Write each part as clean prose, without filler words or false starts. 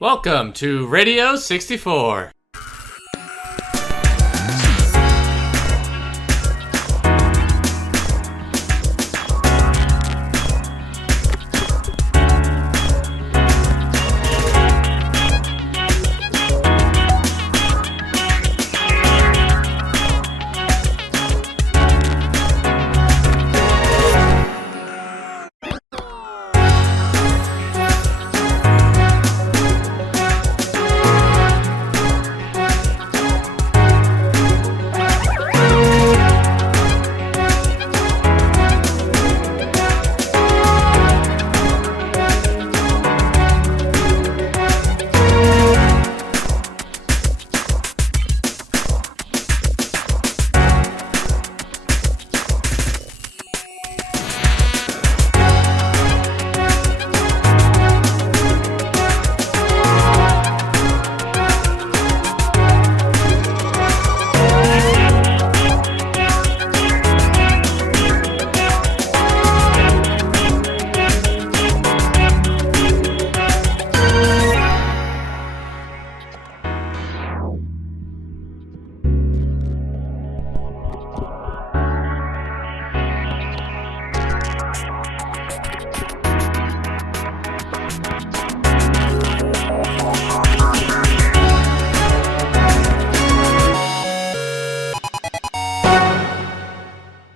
Welcome to Radio 64.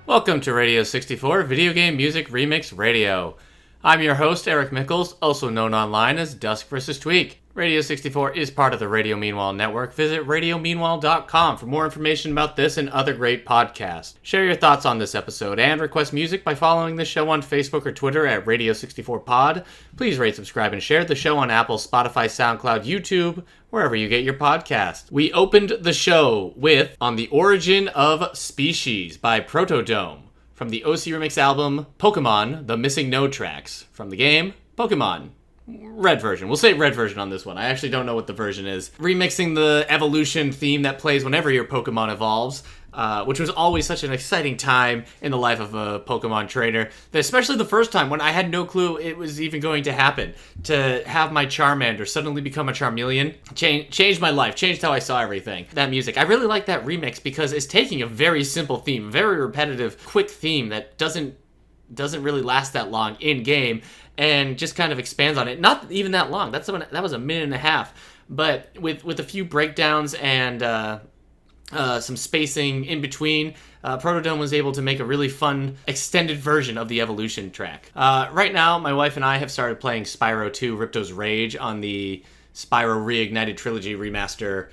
Welcome to Radio 64, Video Game Music Remix Radio. I'm your host, Eric Mickles, also known online as duskvstweak. Radio 64 is part of the Radio Meanwhile network. Visit radiomeanwhile.com for more information about this and other great podcasts. Share your thoughts on this episode and request music by following the show on Facebook or Twitter at Radio64Pod. Please rate, subscribe, and share the show on Apple, Spotify, SoundCloud, YouTube, wherever you get your podcast. We opened the show with On the Origin of Species by ProtoDome from the OC Remix album Pokémon, The Missing Node Tracks from the game Pokémon. Red version. We'll say red version on this one. I actually don't know what the version is. Remixing the evolution theme that plays whenever your Pokemon evolves, which was always such an exciting time in the life of a Pokemon trainer, especially the first time when I had no clue it was even going to happen. To have my Charmander suddenly become a Charmeleon changed my life, changed how I saw everything. That music, I really like that remix because it's taking a very simple theme, very repetitive, quick theme that doesn't really last that long in game, and just kind of expands on it. Not even that long. That was a minute and a half, but with a few breakdowns and some spacing in between, ProtoDome was able to make a really fun extended version of the evolution track. Right now, my wife and I have started playing Spyro 2 Ripto's Rage on the Spyro Reignited Trilogy Remaster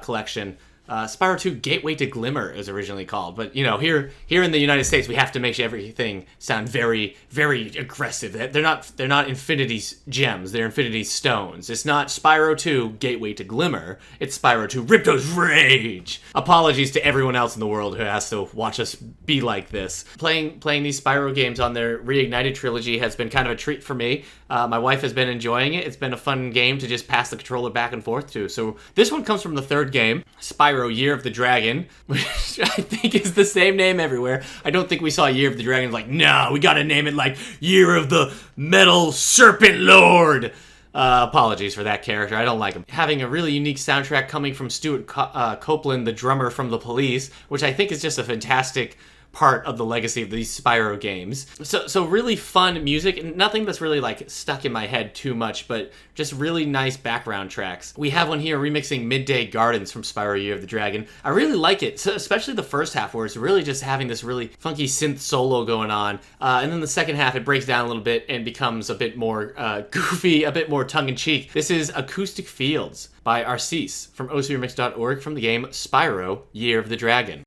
collection. Spyro 2 Gateway to Glimmer is originally called, but you know, here in the United States, we have to make everything sound very, very aggressive. They're not Infinity Gems, they're Infinity Stones. It's not Spyro 2 Gateway to Glimmer, it's Spyro 2 Ripto's Rage. Apologies to everyone else in the world who has to watch us be like this. Playing these Spyro games on their Reignited Trilogy has been kind of a treat for me. My wife has been enjoying it. It's been a fun game to just pass the controller back and forth to. So this one comes from the third game, Spyro Year of the Dragon, which I think is the same name everywhere. I don't think we saw Year of the Dragon like, no, we gotta name it like Year of the Metal Serpent Lord. Apologies for that character. I don't like him. Having a really unique soundtrack coming from Stuart Copeland, the drummer from The Police, which I think is just a fantastic part of the legacy of these Spyro games. So really fun music, nothing that's really like stuck in my head too much, but just really nice background tracks. We have one here remixing Midday Gardens from Spyro Year of the Dragon. I really like it, so especially the first half where it's really just having this really funky synth solo going on, and then the second half it breaks down a little bit and becomes a bit more goofy, a bit more tongue-in-cheek. This is Acoustic Fields by Arceace from ocremix.org from the game Spyro Year of the Dragon.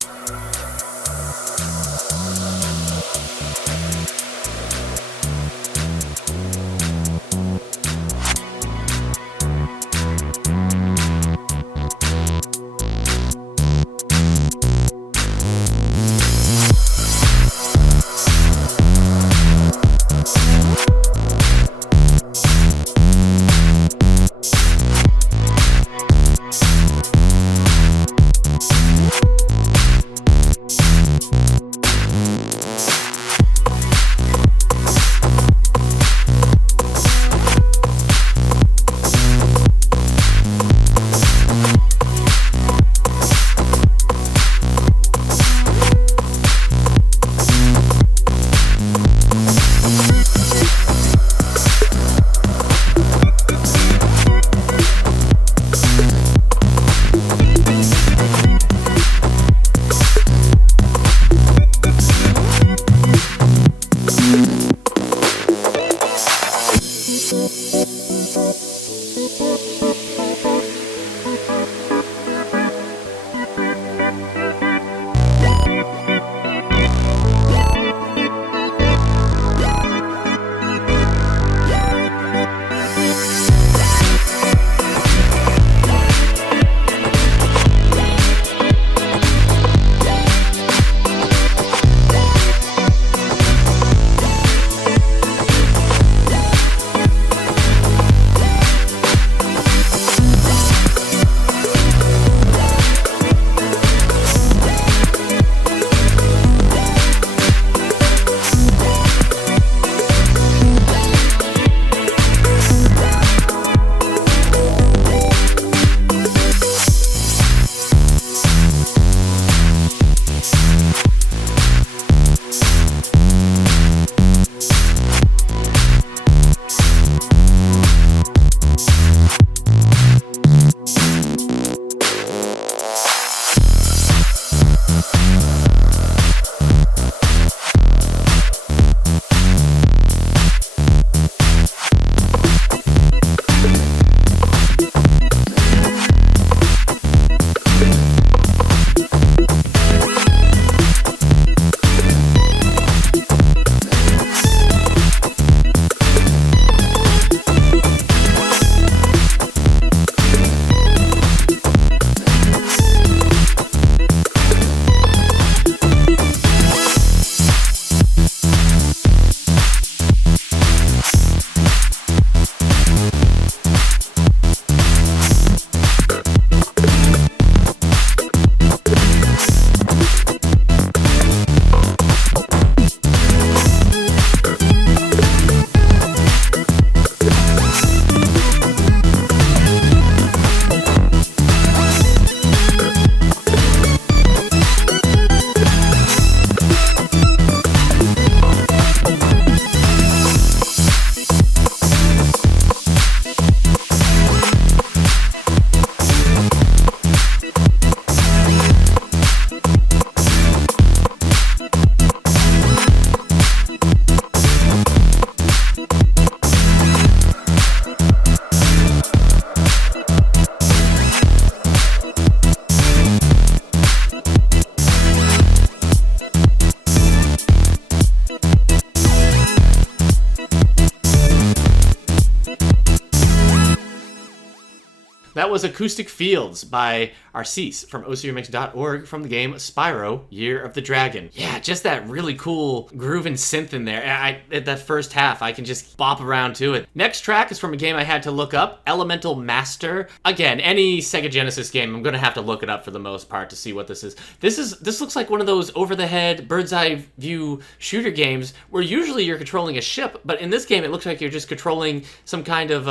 That was Acoustic Fields by Arceace from ocremix.org from the game Spyro, Year of the Dragon. Yeah, just that really cool groove and synth in there. At that first half, I can just bop around to it. Next track is from a game I had to look up, Elemental Master. Again, any Sega Genesis game, I'm gonna have to look it up for the most part to see what this is. This looks like one of those over-the-head, bird's-eye view shooter games where usually you're controlling a ship, but in this game it looks like you're just controlling some kind of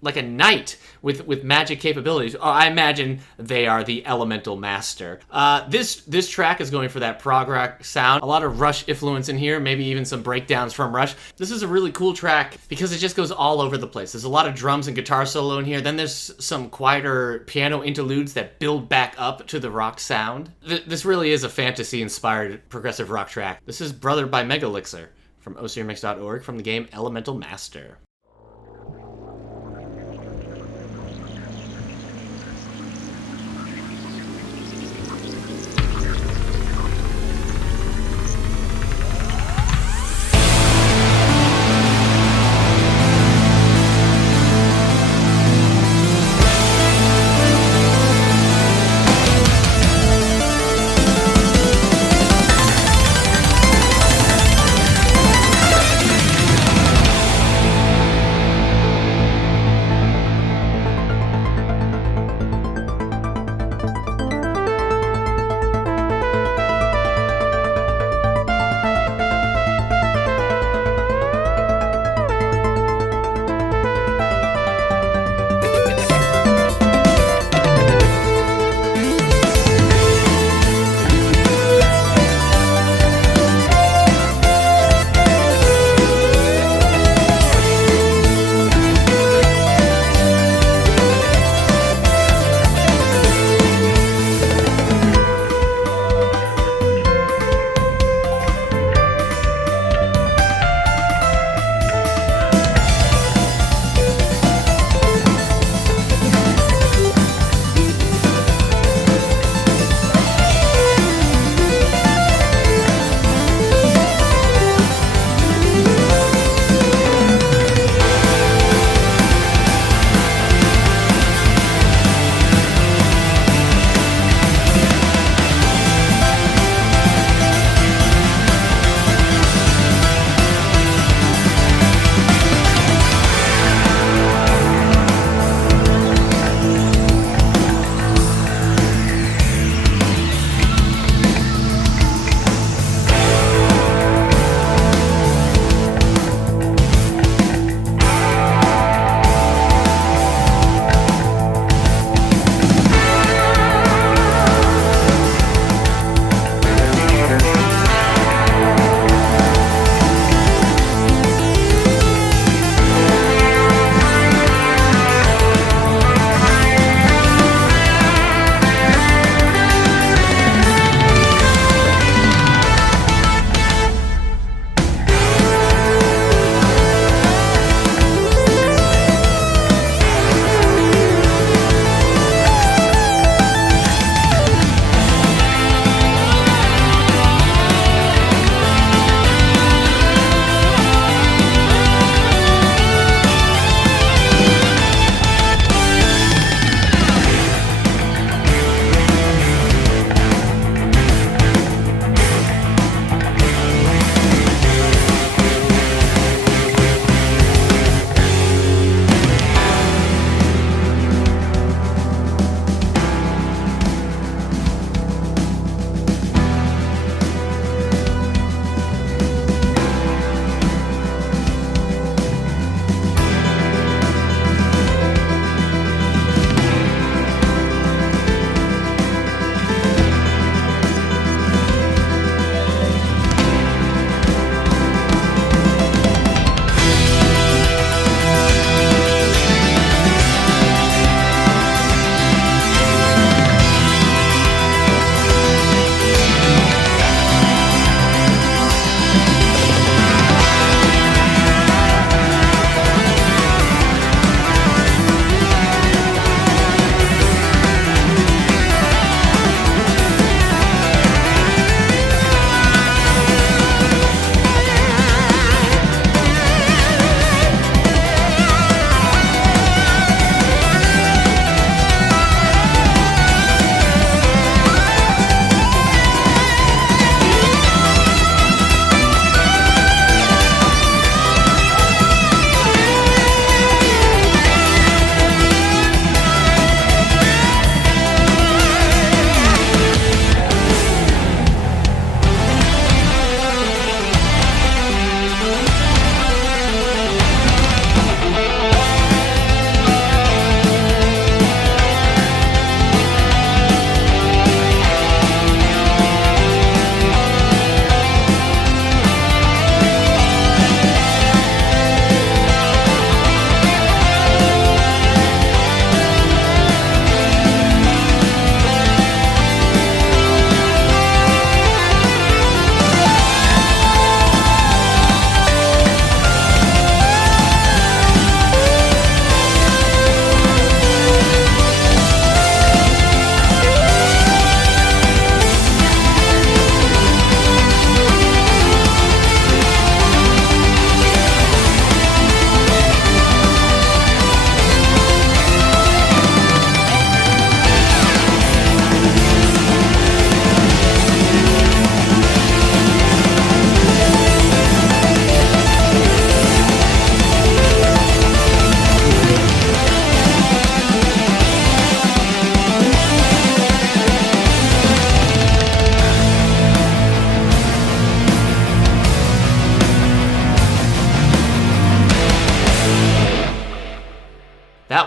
like a knight with magic capabilities. I imagine they are the Elemental Master. This track is going for that prog rock sound. A lot of Rush influence in here, maybe even some breakdowns from Rush. This is a really cool track because it just goes all over the place. There's a lot of drums and guitar solo in here. Then there's some quieter piano interludes that build back up to the rock sound. This really is a fantasy-inspired progressive rock track. This is Brother by Megalixir from ocremix.org from the game Elemental Master.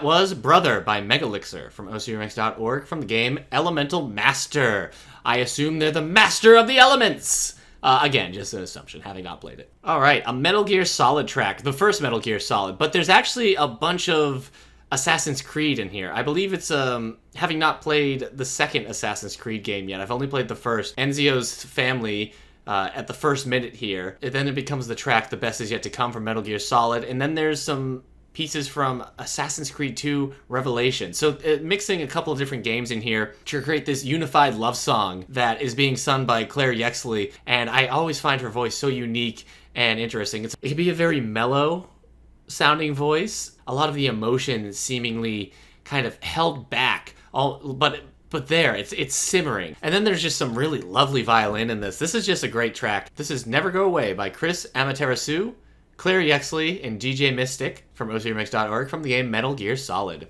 was Brother by Megalixir from ocremix.org from the game Elemental Master. I assume they're the master of the elements! Again, just an assumption, having not played it. Alright, a Metal Gear Solid track. The first Metal Gear Solid. But there's actually a bunch of Assassin's Creed in here. I believe it's, having not played the second Assassin's Creed game yet. I've only played the first. Enzio's family, at the first minute here. Then it becomes the track The Best Is Yet to Come from Metal Gear Solid. And then there's some pieces from Assassin's Creed 2 Revelation. So mixing a couple of different games in here to create this unified love song that is being sung by Claire Yaxley. And I always find her voice so unique and interesting. It can be a very mellow sounding voice. A lot of the emotion seemingly kind of held back. But there, it's simmering. And then there's just some really lovely violin in this. This is just a great track. This is Never Go Away by Chris Amaterasu, Claire Yaxley, and DJ Mystix from ocremix.org from the game Metal Gear Solid.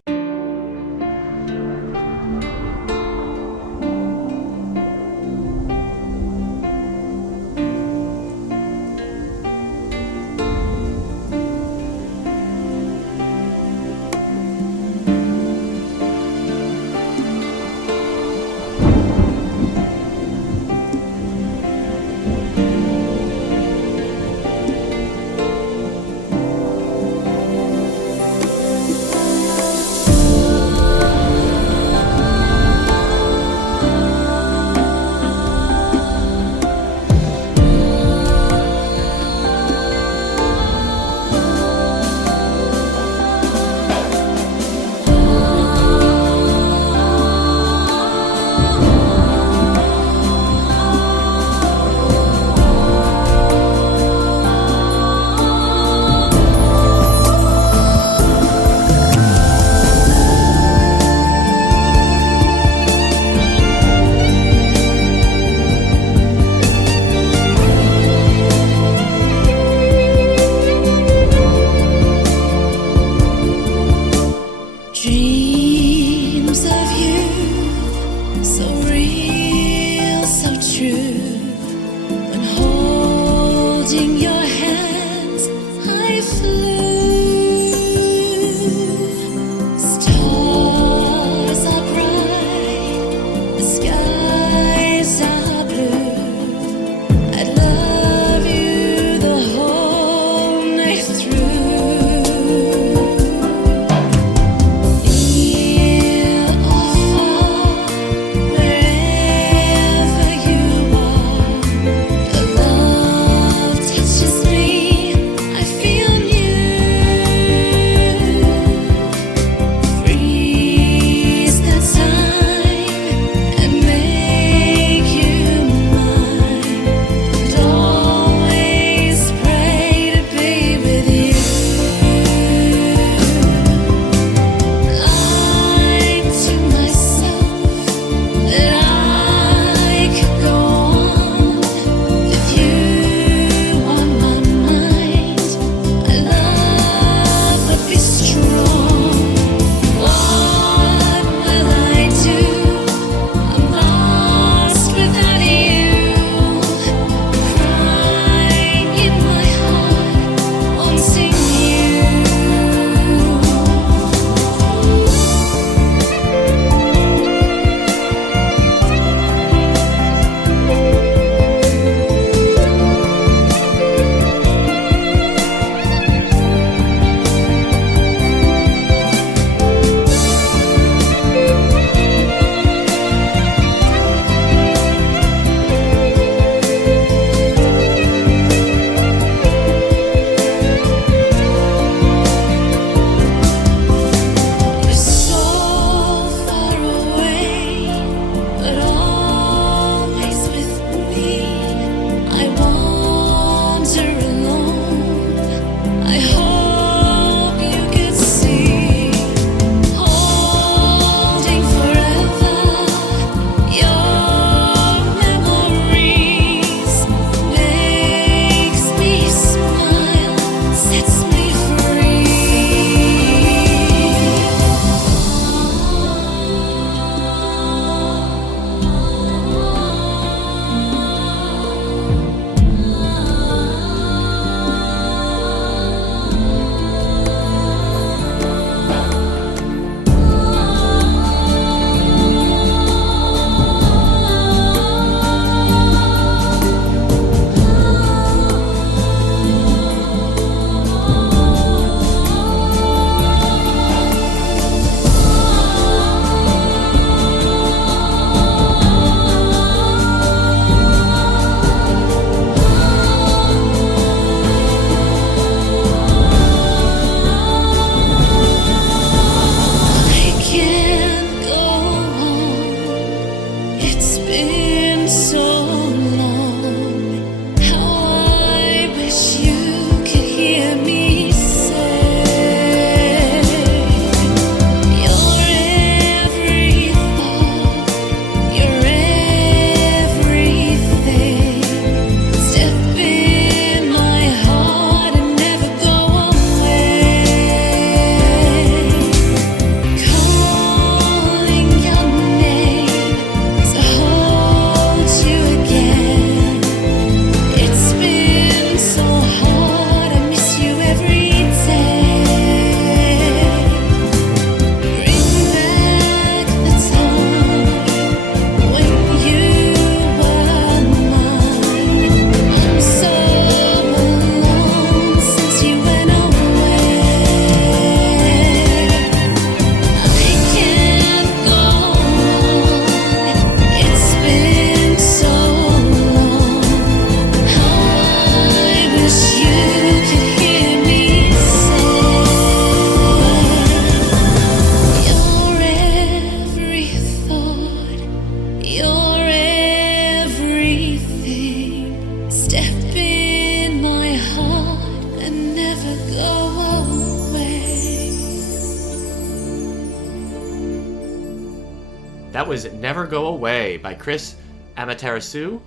That was Never Go Away by Chris Amaterasu,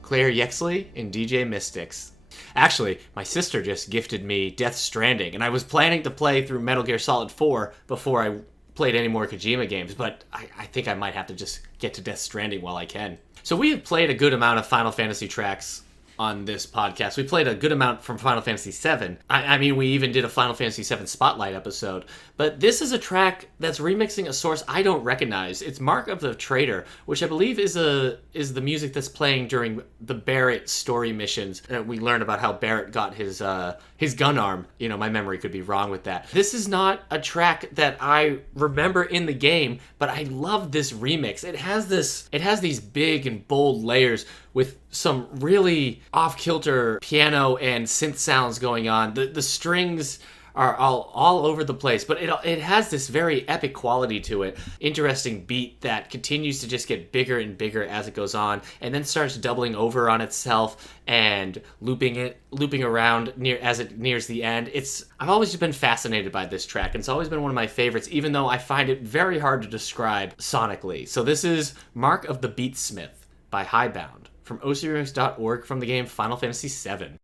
Claire Yaxley, and DJ Mystix. Actually, my sister just gifted me Death Stranding, and I was planning to play through Metal Gear Solid 4 before I played any more Kojima games, but I think I might have to just get to Death Stranding while I can. So we have played a good amount of Final Fantasy tracks on this podcast. We played a good amount from Final Fantasy VII. I mean, we even did a Final Fantasy VII Spotlight episode. But this is a track that's remixing a source I don't recognize. It's Mark of the Traitor, which I believe is the music that's playing during the Barrett story missions. We learn about how Barrett got his gun arm. You know, my memory could be wrong with that. This is not a track that I remember in the game, but I love this remix. It has these big and bold layers with some really off-kilter piano and synth sounds going on. The strings are all over the place, but it has this very epic quality to it. Interesting beat that continues to just get bigger and bigger as it goes on, and then starts doubling over on itself and looping around as it nears the end. I've always just been fascinated by this track, and it's always been one of my favorites, even though I find it very hard to describe sonically. So this is Mark of the Beatsmith by Highbound from ocremix.org from the game Final Fantasy VII.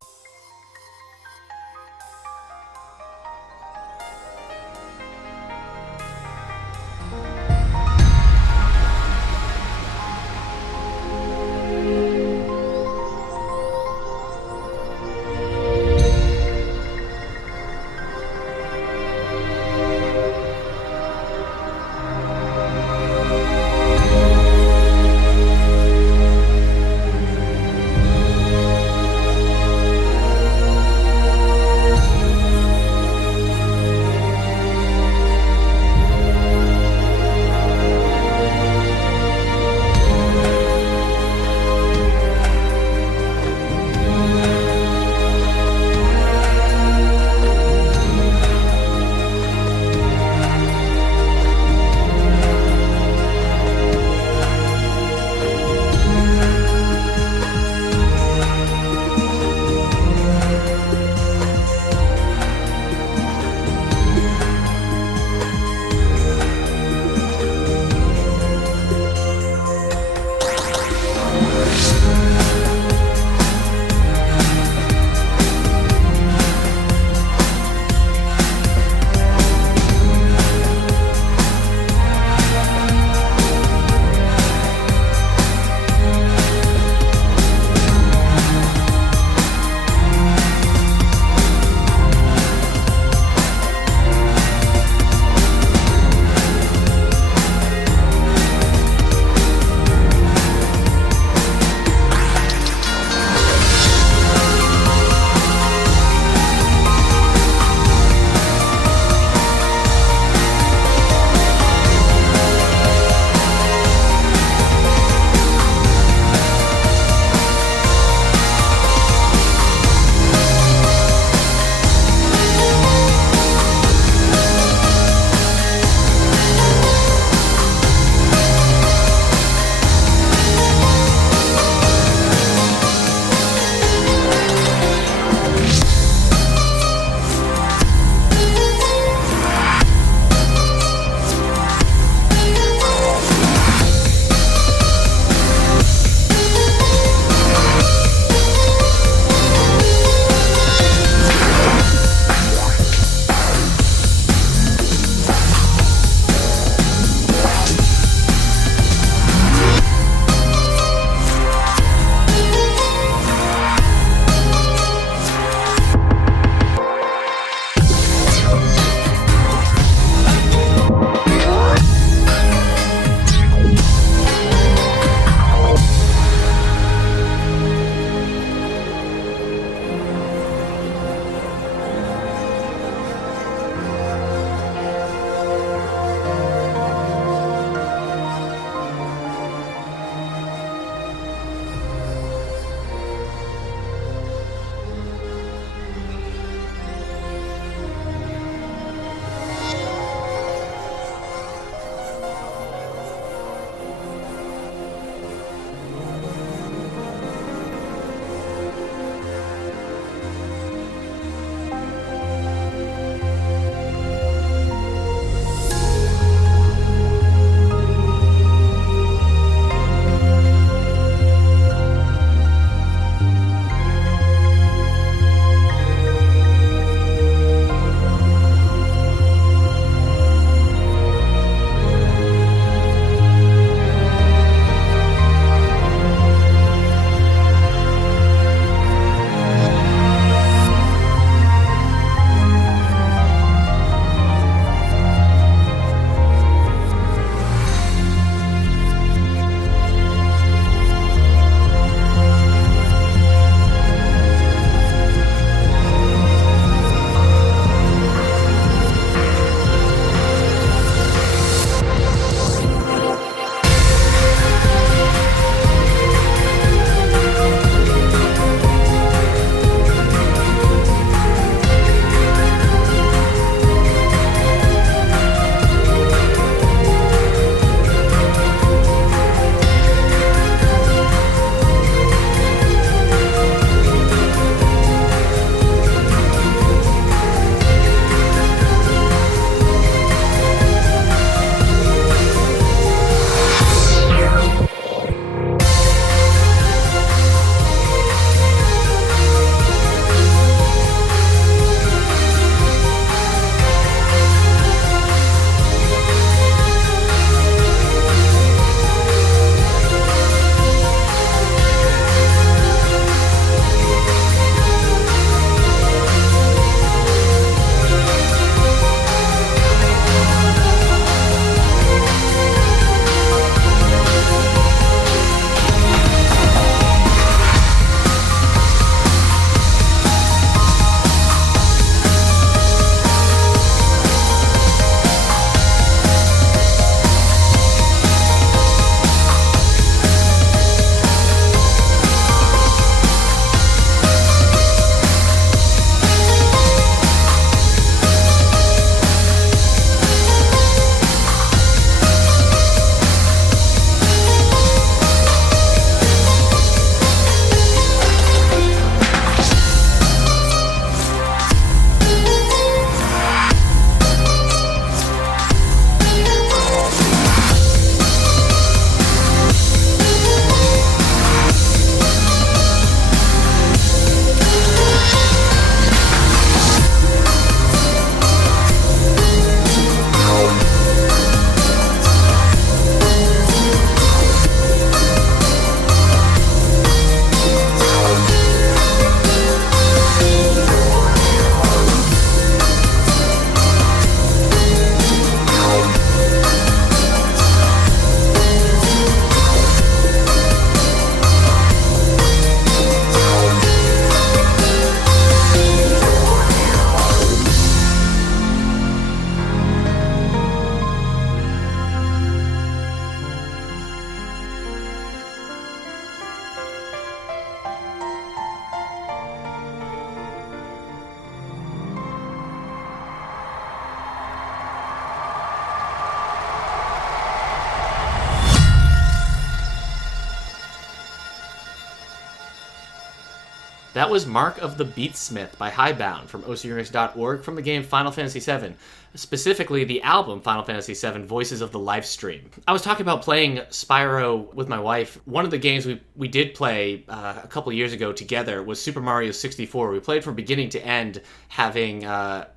That was Mark of the Beatsmith by Highbound from ocunix.org from the game Final Fantasy VII. Specifically, the album Final Fantasy VII Voices of the Livestream. I was talking about playing Spyro with my wife. One of the games we did play a couple of years ago together was Super Mario 64. We played from beginning to end, having a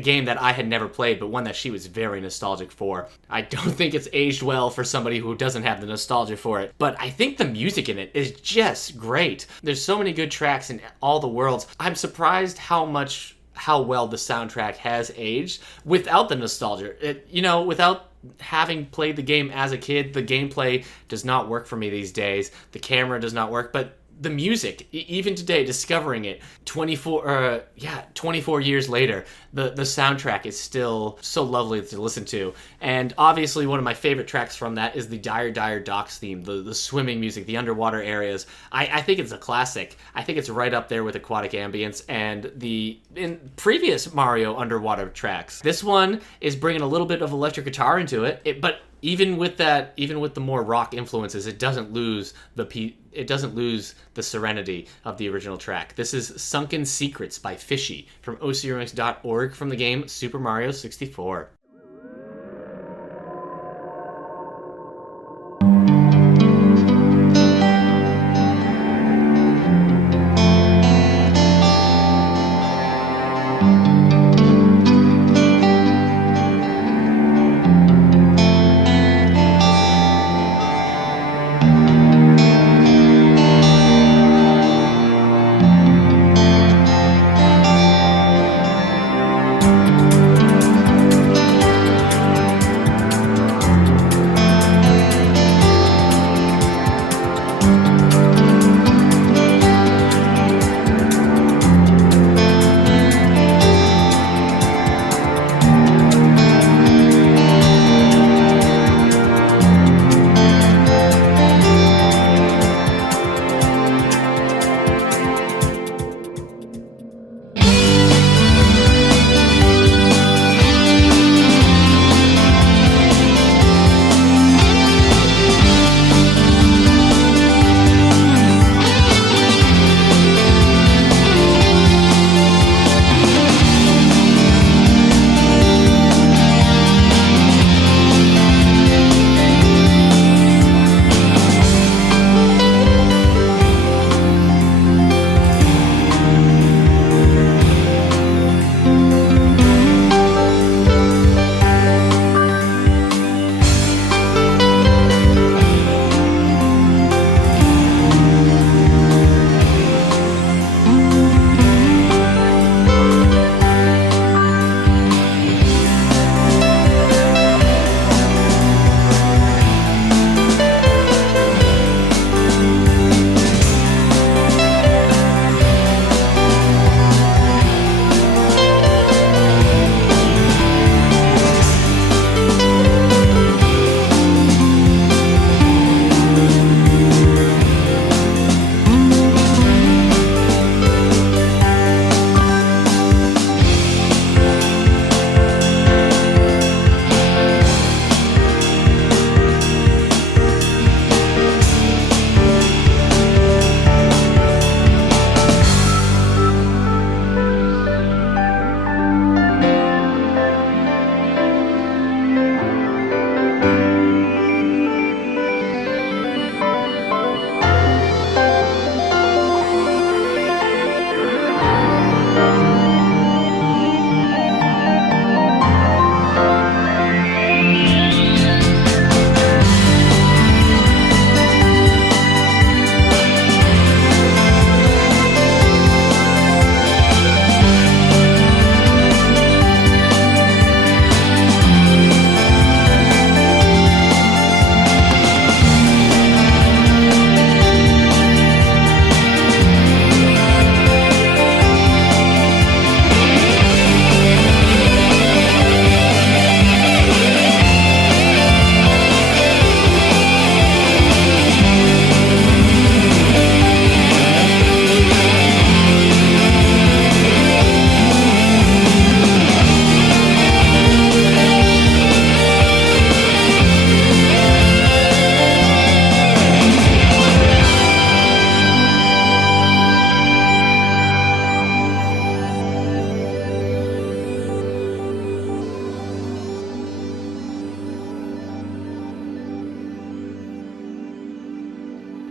game that I had never played, but one that she was very nostalgic for. I don't think it's aged well for somebody who doesn't have the nostalgia for it, but I think the music in it is just great. There's so many good tracks in all the worlds. I'm surprised how well the soundtrack has aged without the nostalgia. Without having played the game as a kid, the gameplay does not work for me these days. The camera does not work, but the music, even today, discovering it 24 years later, the soundtrack is still so lovely to listen to. And obviously one of my favorite tracks from that is the Dire Dire Docks theme, the swimming music, the underwater areas. I think it's a classic. I think it's right up there with Aquatic Ambience and in previous Mario underwater tracks. This one is bringing a little bit of electric guitar into it, but even with the more rock influences, it doesn't lose the serenity of the original track. This is Sunken Secrets by Fishy from ocunix.org from the game Super Mario 64.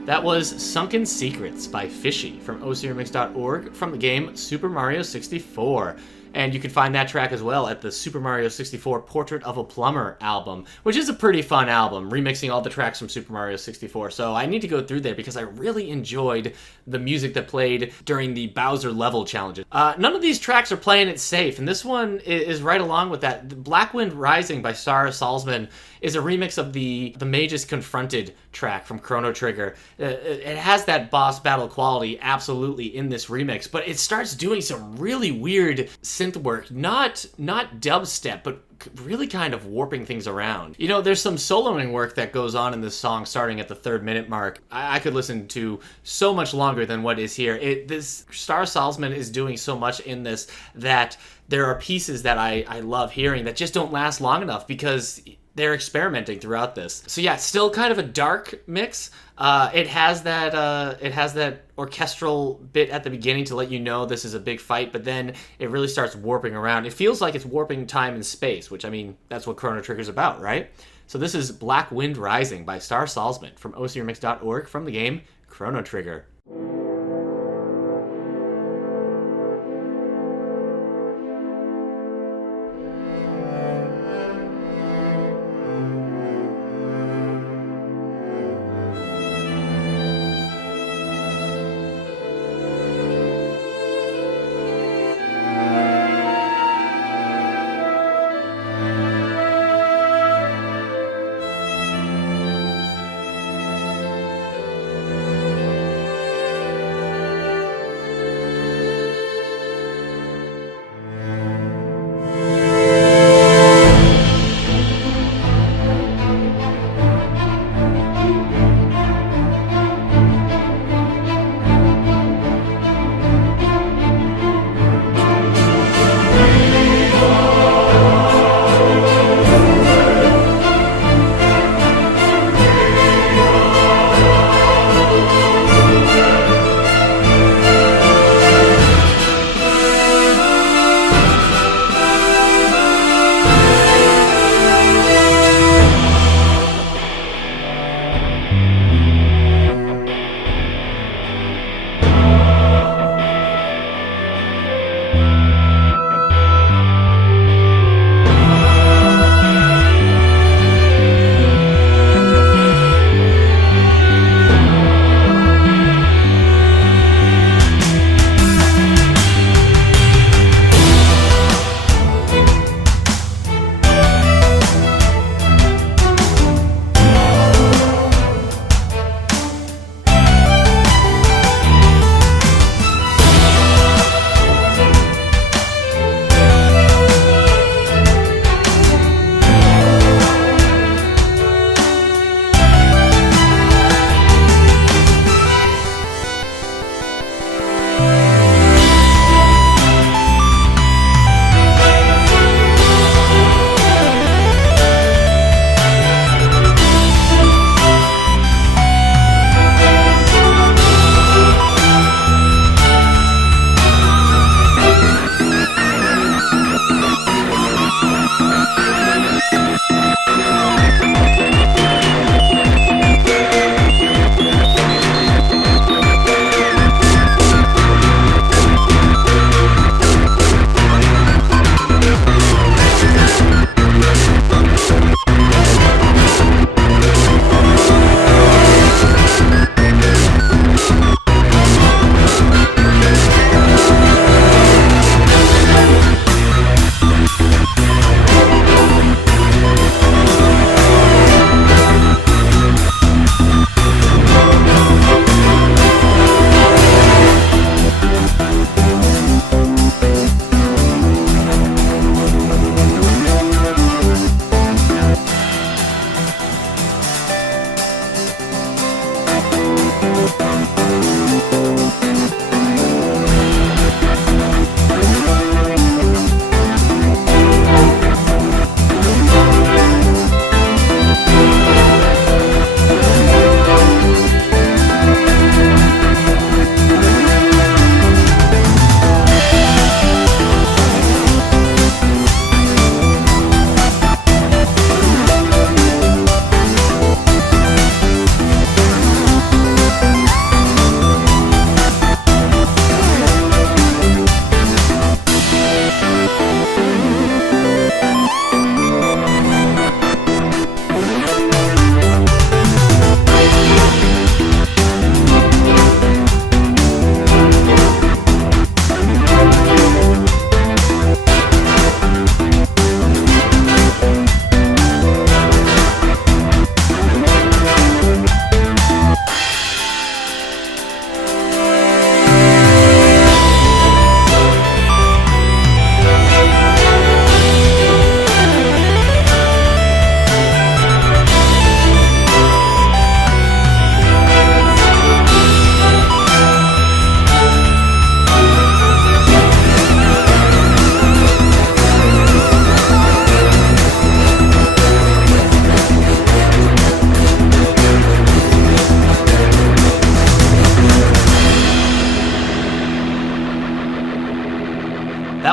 That was Sunken Secrets by Fishy from ocremix.org from the game Super Mario 64. And you can find that track as well at the Super Mario 64 Portrait of a Plumber album, which is a pretty fun album, remixing all the tracks from Super Mario 64. So I need to go through there because I really enjoyed the music that played during the Bowser level challenges. None of these tracks are playing it safe, and this one is right along with that. The Black Wind Rising by Salzman is a remix of the Mages Confronted track from Chrono Trigger. It has that boss battle quality absolutely in this remix, but it starts doing some really weird synth work, not dubstep, but really kind of warping things around. You know, there's some soloing work that goes on in this song starting at the 3rd minute mark. I could listen to so much longer than what is here. This Star Salzman is doing so much in this that there are pieces that I love hearing that just don't last long enough because they're experimenting throughout this. So yeah, still kind of a dark mix. It has that orchestral bit at the beginning to let you know this is a big fight, but then it really starts warping around. It feels like it's warping time and space, which, I mean, that's what Chrono Trigger's about, right? So this is Black Wind Rising by Star Salzman from ocremix.org from the game Chrono Trigger.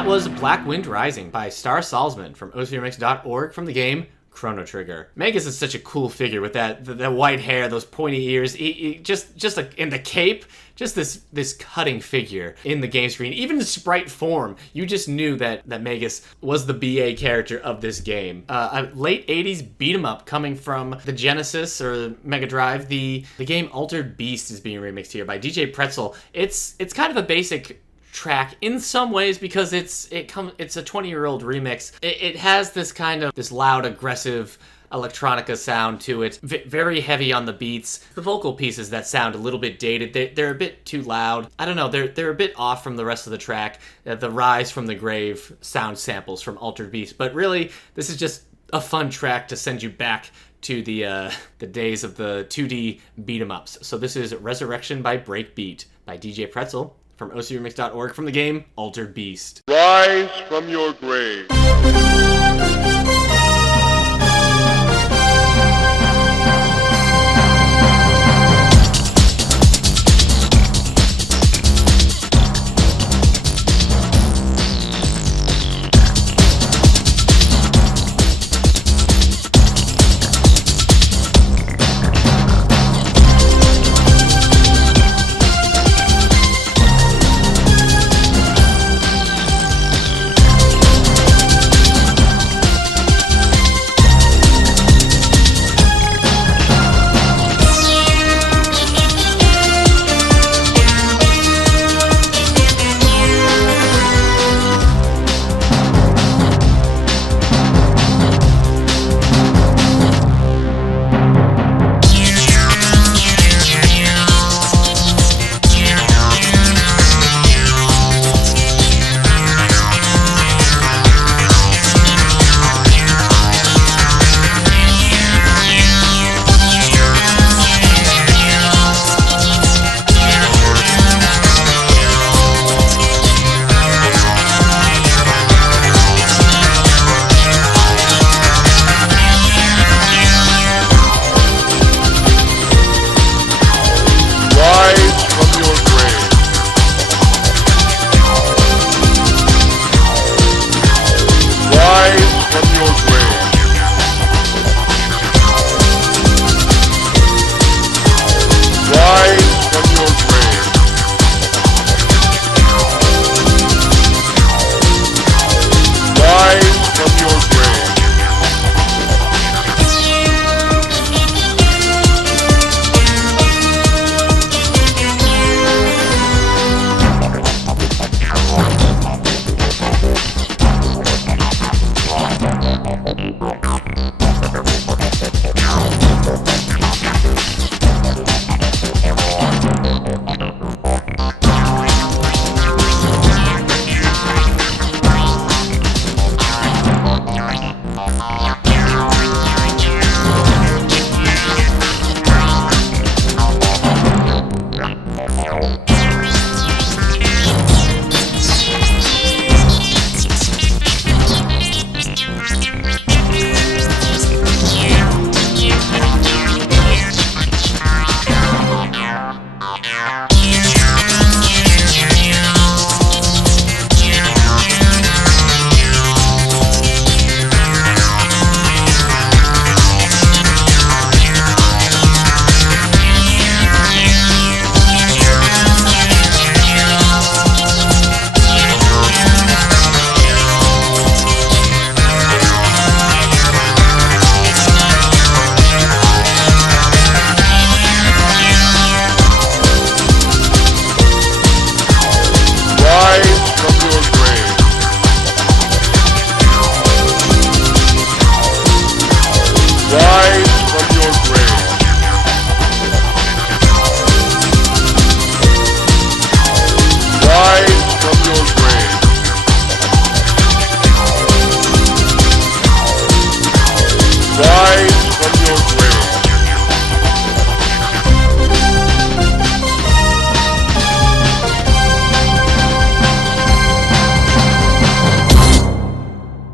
was Black Wind Rising by Star Salzman from OCRMix.org from the game Chrono Trigger. Magus is such a cool figure with that white hair, those pointy ears, he just like in the cape, just this cutting figure in the game screen. Even in sprite form, you just knew that Magus was the BA character of this game. A late 80s beat 'em up coming from the Genesis or Mega Drive. The game Altered Beast is being remixed here by djpretzel. It's kind of a basic track in some ways because it's a 20-year-old remix. It has this loud, aggressive electronica sound to it, very heavy on the beats. The vocal pieces that sound a little bit dated, they're a bit too loud. I don't know, they're a bit off from the rest of the track. The Rise from the Grave sound samples from Altered Beast, but really this is just a fun track to send you back to the days of the 2D beat 'em ups. So this is Resurrection by Breakbeat by djpretzel from OCRMix.org from the game Altered Beast. Rise from your grave.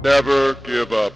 Never give up.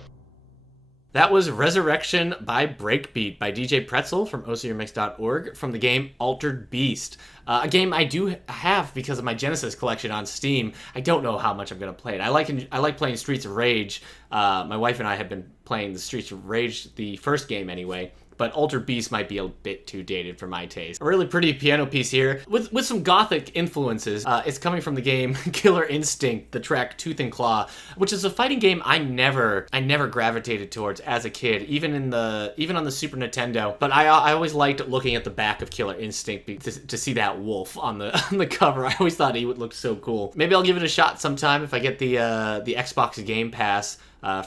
That was Resurrection by Breakbeat by djpretzel from OCRMix.org from the game Altered Beast. A game I do have because of my Genesis collection on Steam. I don't know how much I'm going to play it. I like playing Streets of Rage. My wife and I have been playing the Streets of Rage, the first game anyway. But Altered Beast might be a bit too dated for my taste. A really pretty piano piece here with some gothic influences. It's coming from the game Killer Instinct, the track Tooth and Claw, which is a fighting game I never gravitated towards as a kid, even on the Super Nintendo. But I always liked looking at the back of Killer Instinct to see that wolf on the cover. I always thought he would look so cool. Maybe I'll give it a shot sometime if I get the Xbox Game Pass.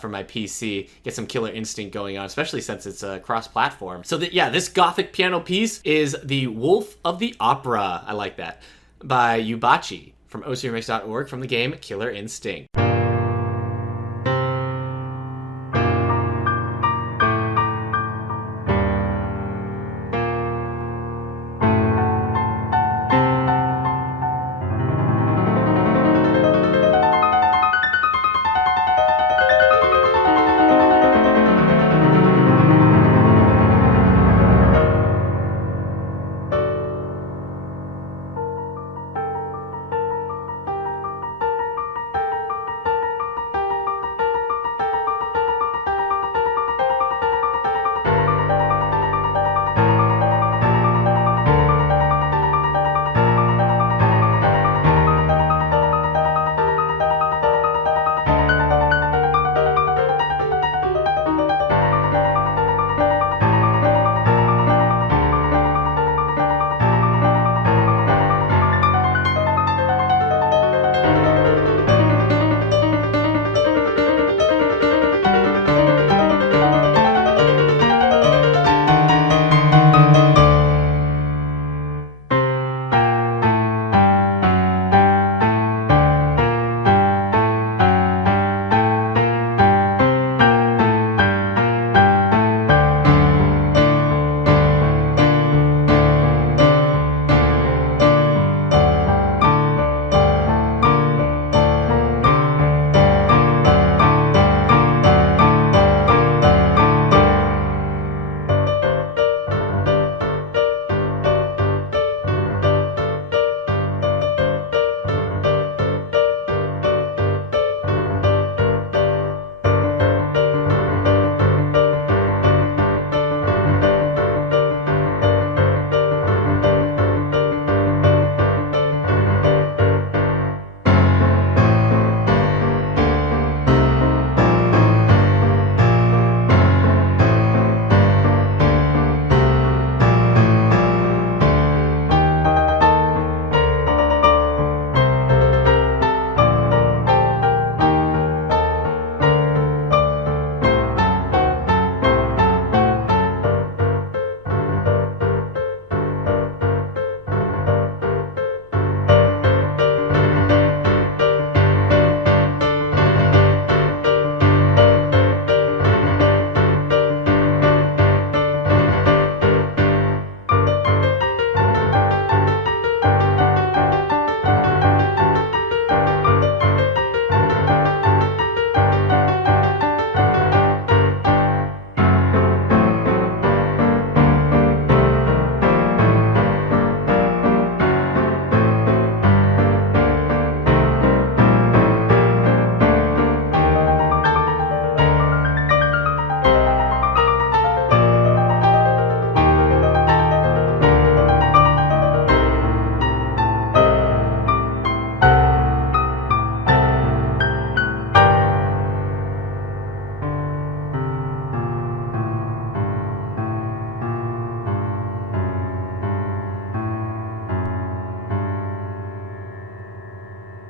For my PC, get some Killer Instinct going on, especially since it's cross-platform. So this gothic piano piece is The Wolf of the Opera. I like that. By Uboichi from ocremix.org from the game Killer Instinct.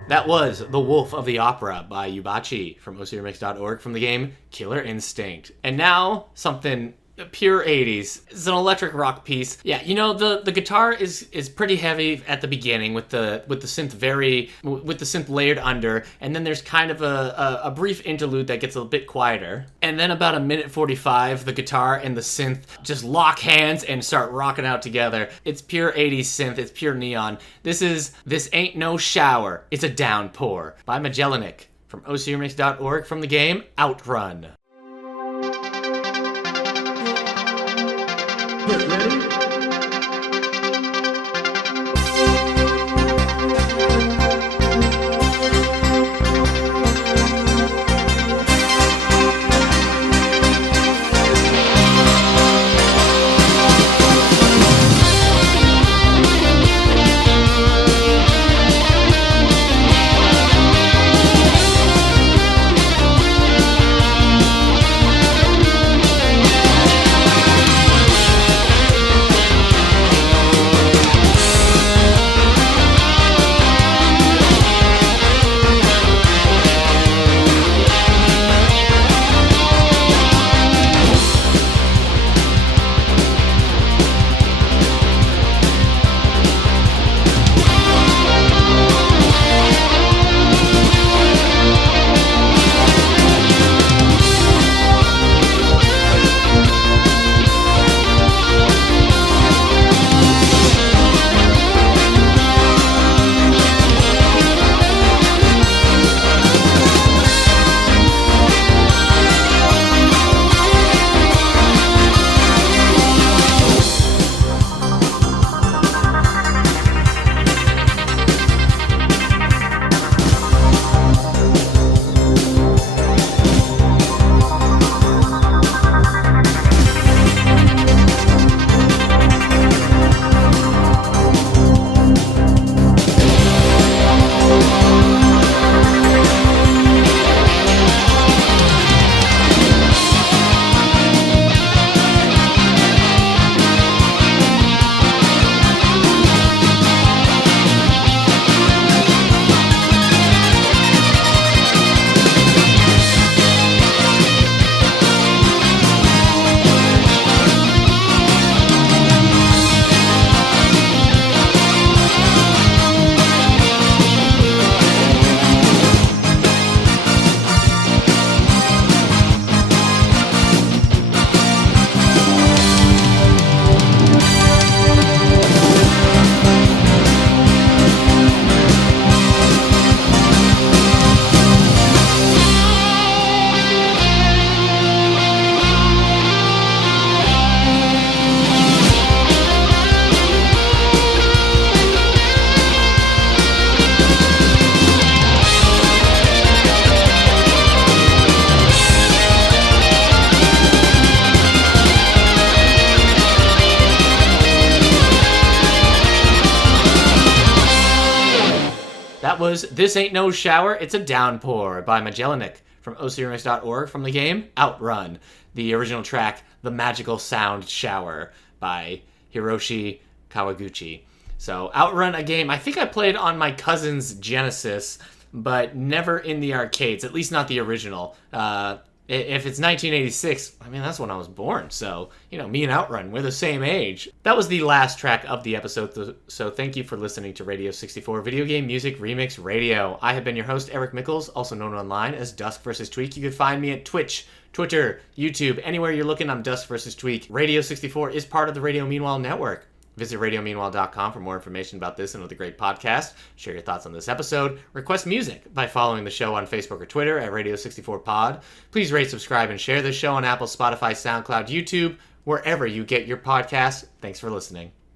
That was The Wolf of the Opera by Uboichi from ocremix.org from the game Killer Instinct. And now, something pure 80s. It's an electric rock piece. Yeah, you know, the guitar is pretty heavy at the beginning with the synth layered under, and then there's kind of a brief interlude that gets a bit quieter. And then about a minute 45, the guitar and the synth just lock hands and start rocking out together. It's pure 80s synth, it's pure neon. This Ain't No Shower, It's a Downpour by Magellanic from ocremix.org from the game OutRun. Get ready. was This Ain't No Shower, It's a Downpour by Magellanic from ocremix.org from the game OutRun. The original track, The Magical Sound Shower by Hiroshi Kawaguchi. So OutRun, a game I think I played on my cousin's Genesis, but never in the arcades, at least not the original. If it's 1986, I mean, that's when I was born. So, me and OutRun, we're the same age. That was the last track of the episode, so thank you for listening to Radio 64 Video Game Music Remix Radio. I have been your host, Eric Mickles, also known online as duskvstweak. You can find me at Twitch, Twitter, YouTube, anywhere you're looking, I'm duskvstweak. Radio 64 is part of the Radio Meanwhile network. Visit radiomeanwhile.com for more information about this and other great podcasts. Share your thoughts on this episode. Request music by following the show on Facebook or Twitter at Radio64Pod. Please rate, subscribe, and share this show on Apple, Spotify, SoundCloud, YouTube, wherever you get your podcasts. Thanks for listening.